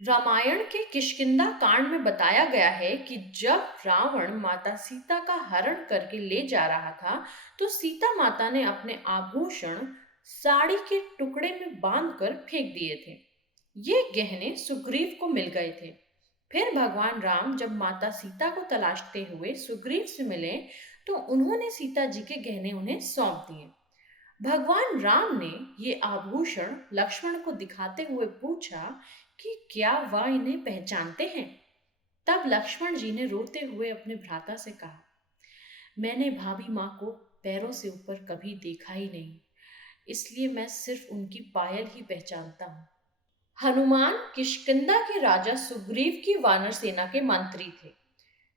रामायण के किष्किंधा कांड में बताया गया है कि जब रावण माता सीता का हरण करके ले जा रहा था, तो सीता माता ने अपने आभूषण साड़ी के टुकड़े में बांधकर फेंक दिए थे। ये गहने सुग्रीव को मिल गए थे। फिर भगवान राम जब माता सीता को तलाशते हुए सुग्रीव से मिले, तो उन्होंने सीता जी के गहने उन्हें सौंप दिए। भगवान राम ने ये आभूषण लक्ष्मण को दिखाते हुए पूछा कि क्या वह इन्हें पहचानते हैं। तब लक्ष्मण जी ने रोते हुए अपने भ्राता से कहा, मैंने भाभी माँ को पैरों से ऊपर कभी देखा ही नहीं, इसलिए मैं सिर्फ उनकी पायल ही पहचानता हूँ। हनुमान किष्किंधा के राजा सुग्रीव की वानर सेना के मंत्री थे।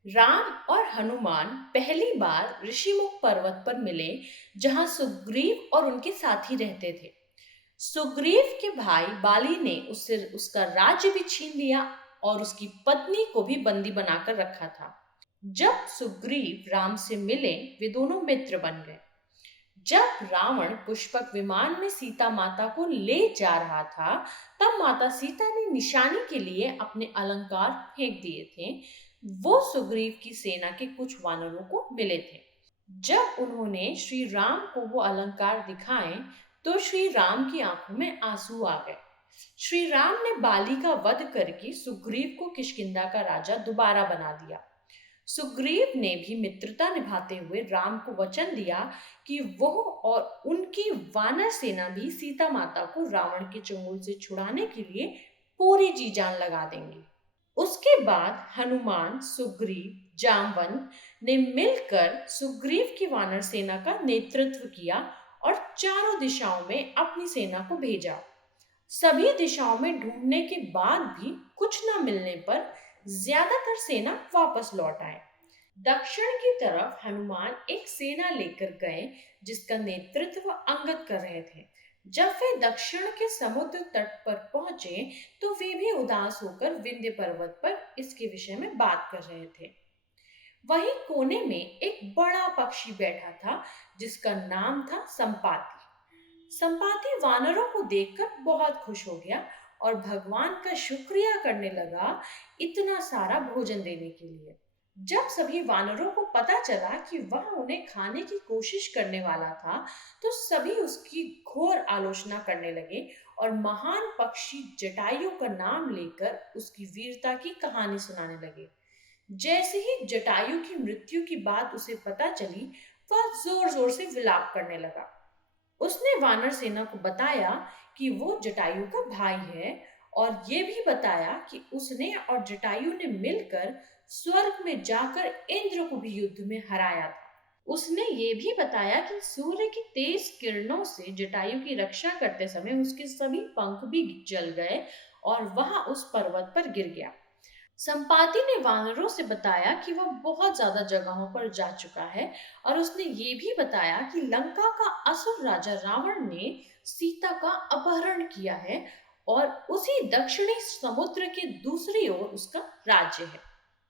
राम और हनुमान पहली बार ऋषिमुख पर्वत पर मिले, जहां सुग्रीव और उनके साथी रहते थे। सुग्रीव के भाई बाली ने उससे उसका राज्य भी छीन लिया और उसकी पत्नी को भी बंदी बनाकर रखा था। जब सुग्रीव राम से मिले, वे दोनों मित्र बन गए। जब रावण पुष्पक विमान में सीता माता को ले जा रहा था, तब माता सीता ने निशानी के लिए अपने अलंकार फेंक दिए थे। वो सुग्रीव की सेना के कुछ वानरों को मिले थे। जब उन्होंने श्री राम को वो अलंकार दिखाए, तो श्री राम की आंखों में आंसू आ गए। श्री राम ने बाली का वध करके सुग्रीव को किष्किंधा का राजा दोबारा बना दिया। सुग्रीव ने भी मित्रता निभाते हुए राम को वचन दिया कि वह और उनकी वानर सेना भी सीता माता को रावण के चंगुल से छुड़ाने के लिए पूरी जी जान लगा देंगे। उसके बाद हनुमान, सुग्रीव, जामवंत ने मिलकर सुग्रीव की वानर सेना का नेतृत्व किया और चारों दिशाओं में अपनी सेना को भेजा। सभी दिशाओं में ढूंढने के बाद भी कुछ न मिलने पर ज्यादातर सेना वापस लौट आए। दक्षिण की तरफ हनुमान एक सेना लेकर गए, जिसका नेतृत्व अंगद कर रहे थे। जब वे दक्षिण के समुद्र तट पर पहुंचे, तो वे भी उदास होकर विंध्य पर्वत पर इसके विषय में बात कर रहे थे। वहीं कोने में एक बड़ा पक्षी बैठा था, जिसका नाम था संपाति। संपाति वानरों को देखकर बहुत खुश हो गया और भगवान का शुक्रिया करने लगा, इतना सारा भोजन देने के लिए। जब सभी वानरों को पता चला कि वह उन्हें खाने की कोशिश करने वाला था, तो सभी उसकी घोर आलोचना करने लगे और महान पक्षी जटायु का नाम लेकर उसकी वीरता की कहानी सुनाने लगे। जैसे ही जटायु की मृत्यु की बात उसे पता चली, वह जोर जोर से विलाप करने लगा। उसने वानर सेना को बताया कि वो जटायु का भाई है, और ये भी बताया कि उसने और जटायु ने मिलकर स्वर्ग में जाकर इंद्र को भी युद्ध में हराया था। उसने ये भी बताया कि सूर्य की तेज किरणों से जटायु की रक्षा करते समय उसके सभी पंख भी जल गए और वह उस पर्वत पर गिर गया। संपाति ने वानरों से बताया कि वह बहुत ज्यादा जगहों पर जा चुका है, और उसने ये भी बताया कि लंका का असुर राजा रावण ने सीता का अपहरण किया है और उसी दक्षिणी समुद्र के दूसरी ओर उसका राज्य है।